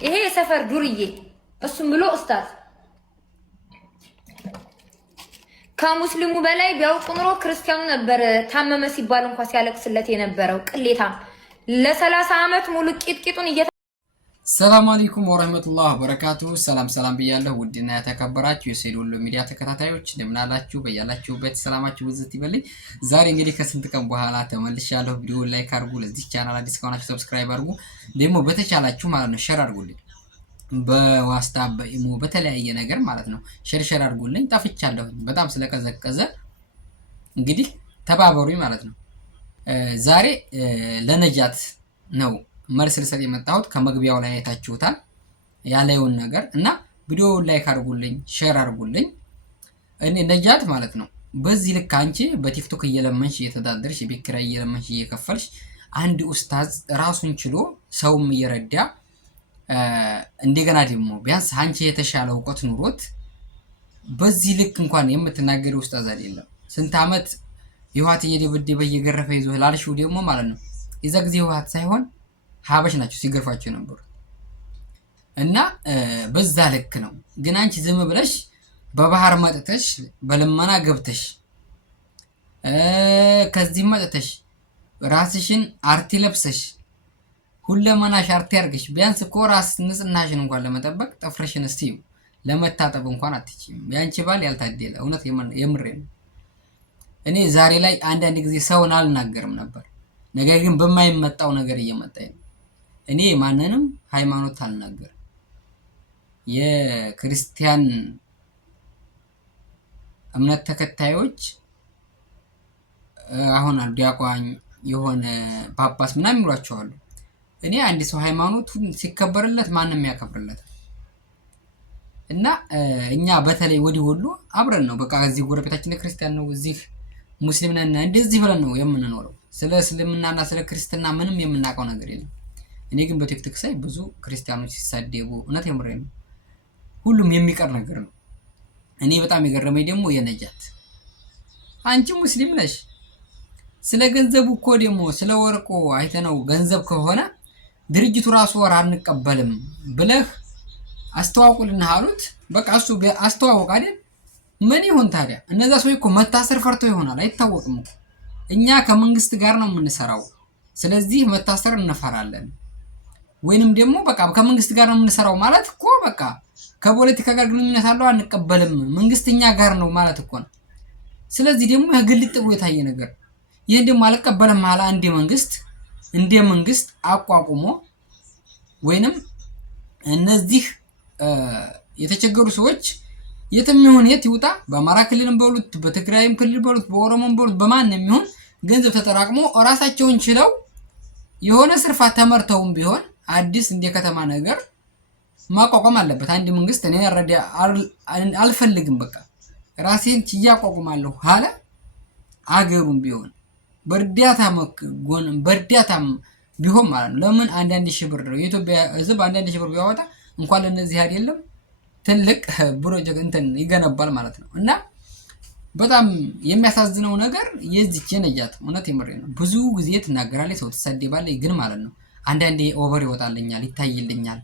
ይሄ የሰፈር ዱርዬ እሱም ብሎ ኡስታዝ ከሙስሊሙ በላይ ቢያውቁ ኑሮ ክርስቲያኑ ነበር ታመመ ሲባል እንኳን ሲያለቅስለት የነበረው ቅሌታም ለ30 ዓመት ሙሉ ቂጥቂጡን ሰላም አለይኩም ወራህመቱላሂ ወበረካቱ። ሰላም ብያለሁ። ውድና የተከበራችሁ የሰይድ ወሎ ሚዲያ ተከታታዮች እንደምን አላችሁ? በያላችሁበት ሰላማችሁ ብዝት ይበልኝ። ዛሬ እንግዲህ ከስንት ቀን በኋላ ተመልሻለሁ። ቪዲዮ ላይክ አድርጉ፣ ለዚህ ቻናል አዲስ ከሆናችሁ ሰብስክራይብ አድርጉ፣ ደግሞ በተቻላችሁ ማለት ነው ሼር አድርጉልኝ። በዋትስአፕ በኢሞ በተለያየ ነገር ማለት ነው ሼር አድርጉልኝ። ጠፍቻለሁ በጣም ስለቀዘቀዘ እንግዲህ ተባበሩኝ ማለት ነው። ዛሬ ለነጃት ነው መልስ ልሰጥ የመጣሁት። ከመግቢያው ላይ አይታችሁታል ያለውን ነገር እና ቪዲዮውን ላይክ አድርጉልኝ፣ ሼር አድርጉልኝ። እኔ ነጃት ማለት ነው በዚህ ልክ አንቺ በቲክቶክ እየለመንሽ እየተዳደርሽ የቤት ኪራይ እየለመንሽ እየከፈልሽ አንድ ኡስታዝ ራሱን ችሎ ሰውም እየረዳ እንደገና ደግሞ ቢያንስ አንቺ የተሻለ እውቀት ኑሮት በዚህ ልክ እንኳን የምትናገሪ ኡስታዝ አይደለም። ስንት ዓመት ይዋት እየደበደበ እየገረፈ ይዞ ላልሽው ደግሞ ማለት ነው የዛ ጊዜ ይዋት ሳይሆን ሀበሽ ናቸው ሲገርፋቸው የነበሩ እና በዛ ልክ ነው። ግን አንቺ ዝም ብለሽ በባህር መጥተሽ በልመና ገብተሽ ከዚህ መጥተሽ ራስሽን አርቲ ለብሰሽ ሁለመናሽ አርቲ አርገሽ ቢያንስ እኮ ራስ ንጽህናሽን እንኳን ለመጠበቅ ጥፍርሽን እስቲ ለመታጠብ እንኳን አትችይም። ያንቺ ባል ያልታደለ እውነት የምሬ ነው። እኔ ዛሬ ላይ አንዳንድ ጊዜ ሰውን አልናገርም ነበር፣ ነገር ግን በማይመጣው ነገር እየመጣኝ ነው። እኔ ማንንም ሃይማኖት አልናገርም። የክርስቲያን እምነት ተከታዮች አሁን ዲያቆን የሆነ ጳጳስ ምናምን ይሏቸዋል። እኔ አንድ ሰው ሃይማኖቱን ሲከበርለት ማንንም ያከብርለት እና እኛ በተለይ ወዲህ ሁሉ አብረን ነው በቃ እዚህ ጎረቤታችን ክርስቲያን ነው እዚህ ሙስሊም ነን እንደዚህ ብለን ነው የምንኖረው። ስለ እስልምናና ስለ ክርስትና ምንም የምናውቀው ነገር የለም። እኔ ግን በቲክቶክ ሳይ ብዙ ክርስቲያኖች ሲሳደቡ እውነት የምሬ ነው ሁሉም የሚቀር ነገር ነው። እኔ በጣም የገረመኝ ደግሞ የነጃት አንቺ ሙስሊም ነሽ ስለ ገንዘቡ እኮ ደግሞ ስለ ወርቁ አይተነው ገንዘብ ከሆነ ድርጅቱ ራሱ ወር አንቀበልም ብለህ አስተዋውቁልና አሉት። በቃ እሱ አስተዋውቅ አይደል? ምን ይሁን ታዲያ? እነዛ ሰው እኮ መታሰር ፈርቶ ይሆናል አይታወቅም። እኛ ከመንግስት ጋር ነው የምንሰራው፣ ስለዚህ መታሰር እንፈራለን። ወይንም ደግሞ በቃ ከመንግስት ጋር ነው የምንሰራው ማለት እኮ በቃ ከፖለቲካ ጋር ግንኙነት አለው አንቀበልም፣ መንግስትኛ ጋር ነው ማለት እኮ ነው። ስለዚህ ደግሞ ግልጥ ብሎ የታየ ነገር ይሄን ደግሞ አልቀበልም አለ አንድ መንግስት እንደ መንግስት አቋቁሞ ወይንም እነዚህ የተቸገሩ ሰዎች የትም ይሁን የት ይውጣ በአማራ ክልልም በሉት በትግራይም ክልል በሉት በኦሮሞም በሉት በማንም ይሁን ገንዘብ ተጠራቅሞ ራሳቸውን ችለው የሆነ ስርፋ ተመርተውም ቢሆን አዲስ እንደ ከተማ ነገር ማቋቋም አለበት አንድ መንግስት። እኔ ያረዳ አልፈልግም በቃ ራሴን ችዬ አቋቁማለሁ አለ አገሩም ቢሆን በእርዳታም ቢሆን ማለት ነው። ለምን አንዳንድ ሺህ ብር ነው የኢትዮጵያ ህዝብ አንዳንድ ሺህ ብር ቢያወጣ እንኳን ለነዚህ አይደለም ትልቅ ፕሮጀክት እንትን ይገነባል ማለት ነው። እና በጣም የሚያሳዝነው ነገር የዚች የነጃት እውነት የምሬ ነው ብዙ ጊዜ ትናገራለች፣ ሰው ትሰደባለች፣ ግን ማለት ነው አንዳንዴ ኦቨር ይወጣልኛል ይታይልኛል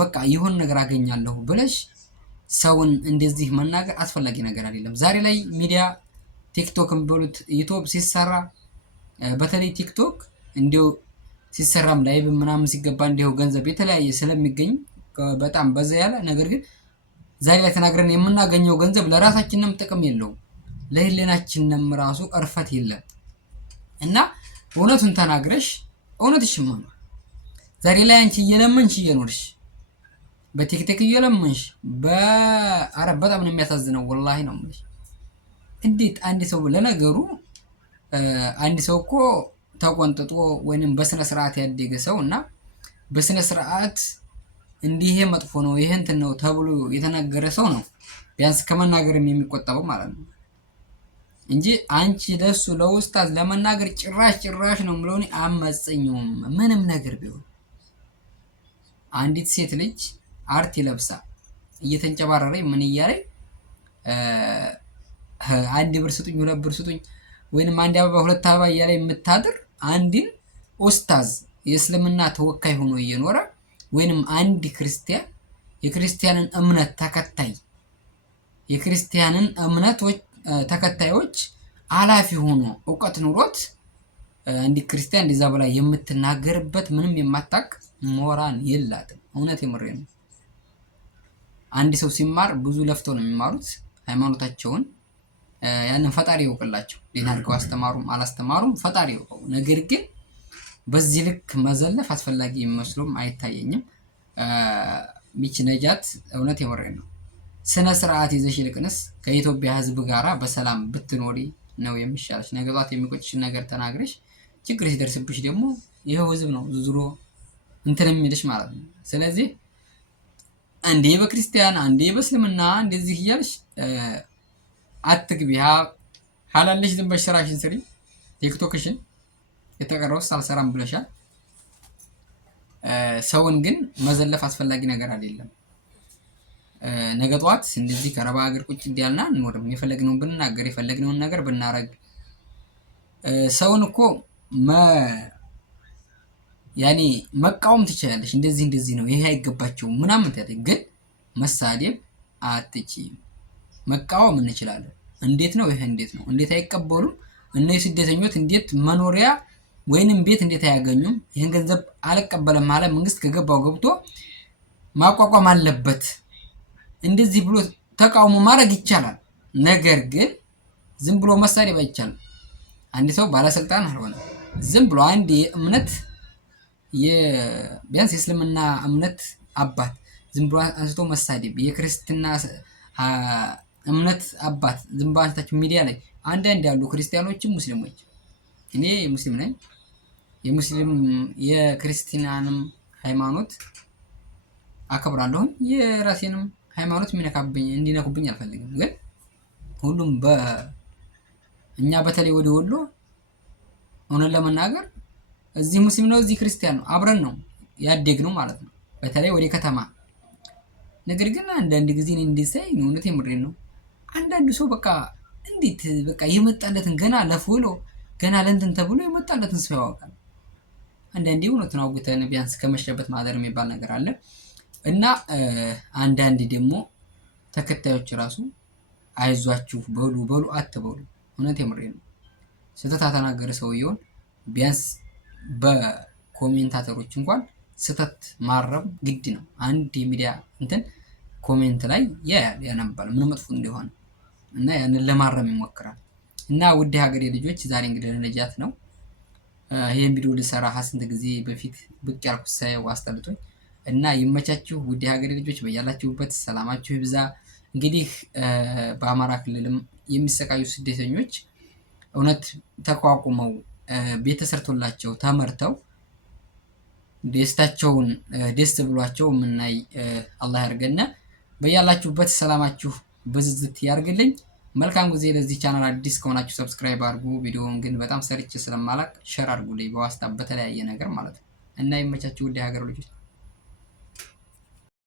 በቃ የሆነ ነገር አገኛለሁ ብለሽ ሰውን እንደዚህ መናገር አስፈላጊ ነገር አይደለም። ዛሬ ላይ ሚዲያ ቲክቶክም በሉት ዩቲዩብ ሲሰራ በተለይ ቲክቶክ እንዲው ሲሰራም ላይቭ ምናምን ሲገባ እንዲው ገንዘብ የተለያየ ስለሚገኝ በጣም በዛ ያለ ነገር ግን ዛሬ ላይ ተናግረን የምናገኘው ገንዘብ ለራሳችንም ጥቅም የለውም፣ ለህሊናችንም ራሱ እርፈት የለም። እና እውነቱን ተናግረሽ እውነትሽም ነው ዛሬ ላይ አንቺ እየለመንሽ እየኖርሽ በቲክቶክ እየለመንሽ በአረብ በጣም ነው የሚያሳዝነው ወላሂ ነው የምልሽ። እንዴት አንድ ሰው ለነገሩ አንድ ሰው እኮ ተቆንጥጦ ወይንም በስነ ስርዓት ያደገ ሰው እና በስነ ስርዓት እንዲህ መጥፎ ነው ይሄ እንትን ነው ተብሎ የተናገረ ሰው ነው ቢያንስ ከመናገርም የሚቆጠበው ማለት ነው እንጂ አንቺ ለሱ ለኡስታዝ ለመናገር ጭራሽ ነው ብለውኝ አመፀኝም። ምንም ነገር ቢሆን አንዲት ሴት ልጅ አርቲ ለብሳ እየተንጨባረረኝ ምን እያለኝ አንድ ብር ስጡኝ ሁለት ብር ስጡኝ ወይንም አንድ አበባ ሁለት አበባ እያለኝ የምታድር አንድን ኡስታዝ የእስልምና ተወካይ ሆኖ እየኖረ ወይንም አንድ ክርስቲያን የክርስቲያንን እምነት ተከታይ የክርስቲያንን እምነቶች ተከታዮች ኃላፊ ሆኖ እውቀት ኑሮት አንዲት ክርስቲያን እንደዛ በላይ የምትናገርበት ምንም የማታቅ ሞራል የላትም። እውነት የምሬ ነው። አንድ ሰው ሲማር ብዙ ለፍተው ነው የሚማሩት ሃይማኖታቸውን። ያንን ፈጣሪ ይወቅላቸው። ሌላ አድርገው አስተማሩም አላስተማሩም ፈጣሪ ይወቀው። ነገር ግን በዚህ ልክ መዘለፍ አስፈላጊ መስሎም አይታየኝም። ሚች ነጃት እውነት የምሬ ነው። ስነ ስርዓት ይዘሽ ይልቅንስ ከኢትዮጵያ ሕዝብ ጋራ በሰላም ብትኖሪ ነው የሚሻለሽ። ነገ ጧት የሚቆጭሽን ነገር ተናግረሽ ችግር ሲደርስብሽ ደግሞ ይሄው ሕዝብ ነው ዙሮ እንትን የሚልሽ ማለት ነው። ስለዚህ አንዴ በክርስቲያን አንዴ በእስልምና እንደዚህ እያልሽ አትግቢ። ሀላለሽ ዝም ብለሽ ስራሽን ስሪ፣ ቲክቶክሽን። የተቀረውስ አልሰራም ብለሻል። ሰውን ግን መዘለፍ አስፈላጊ ነገር አይደለም። ነገ ጧት እንደዚህ ከረባ ሀገር ቁጭ እንዲያልና እንኖርም የፈለግነውን ብንናገር የፈለግነውን ነገር ብናረግ ሰውን እኮ ያኔ መቃወም ትችላለሽ። እንደዚህ ነው ይሄ አይገባቸውም ምናምን ታዲያ ግን መሳደብ አትችይም። መቃወም እንችላለን። እንዴት ነው ይሄ እንዴት ነው እንዴት አይቀበሉም? እነዚህ ስደተኞች እንዴት መኖሪያ ወይንም ቤት እንዴት አያገኙም? ይሄን ገንዘብ አልቀበለም ማለት መንግስት ከገባው ገብቶ ማቋቋም አለበት። እንደዚህ ብሎ ተቃውሞ ማድረግ ይቻላል። ነገር ግን ዝም ብሎ መሳደብ አይቻልም። አንድ ሰው ባለስልጣን አልሆነ ዝም ብሎ አንድ የእምነት ቢያንስ የእስልምና እምነት አባት ዝም ብሎ አንስቶ መሳደብ፣ የክርስትና እምነት አባት ዝም ብሎ አንስታችሁ ሚዲያ ላይ አንዳንድ ያሉ ክርስቲያኖችም ሙስሊሞች፣ እኔ ሙስሊም ነኝ፣ የክርስቲያንም ሃይማኖት አከብራለሁ፣ የራሴንም ሃይማኖት እንዲነኩብኝ አልፈልግም። ግን ሁሉም እኛ በተለይ ወደ ወሎ ሆነን ለመናገር እዚህ ሙስሊም ነው እዚህ ክርስቲያን ነው አብረን ነው ያደግነው ማለት ነው፣ በተለይ ወደ ከተማ። ነገር ግን አንዳንድ ጊዜ እኔ እንደሳይ ነው እውነት የምሬን ነው። አንዳንዱ ሰው በቃ እንዴት በቃ የመጣለትን ገና ለፎሎ ገና ለእንትን ተብሎ የመጣለትን ሰው ያወቃል። አንዳንዴ እውነት ነው አውግተን ቢያንስ ከመሸበት ማደር የሚባል ነገር አለ። እና አንዳንድ ደግሞ ተከታዮች ራሱ አይዟችሁ በሉ አትበሉ። እውነት የምሬን ነው። ስህተት ተናገረ ሰውየውን ቢያንስ በኮሜንታተሮች እንኳን ስህተት ማረም ግድ ነው። አንድ የሚዲያ እንትን ኮሜንት ላይ ያነባል ምን መጥፎ እንደሆነ እና ያንን ለማረም ይሞክራል። እና ውድ ሀገሬ ልጆች ዛሬ እንግዲህ ለነጃት ነው ይሄን ቪዲዮ ልሰራ ስንት ጊዜ በፊት ብቅ ያልኩት ሳይው አስጠልቶኝ እና ይመቻችሁ ውድ ሀገሬ ልጆች፣ በያላችሁበት ሰላማችሁ ይብዛ። እንግዲህ በአማራ ክልልም የሚሰቃዩ ስደተኞች እውነት ተቋቁመው ቤት ተሰርቶላቸው ተመርተው ደስታቸውን ደስ ብሏቸው ምናይ አላህ ያርገና። በያላችሁበት ሰላማችሁ ብዝዝት ያርግልኝ። መልካም ጊዜ። ለዚህ ቻናል አዲስ ከሆናችሁ ሰብስክራይብ አድርጉ። ቪዲዮውን ግን በጣም ሰርቼ ስለማላቅ ሼር አድርጉልኝ በዋትስአፕ በተለያየ ነገር ማለት ነው። እና ይመቻችሁ ውድ ሀገር ልጆች።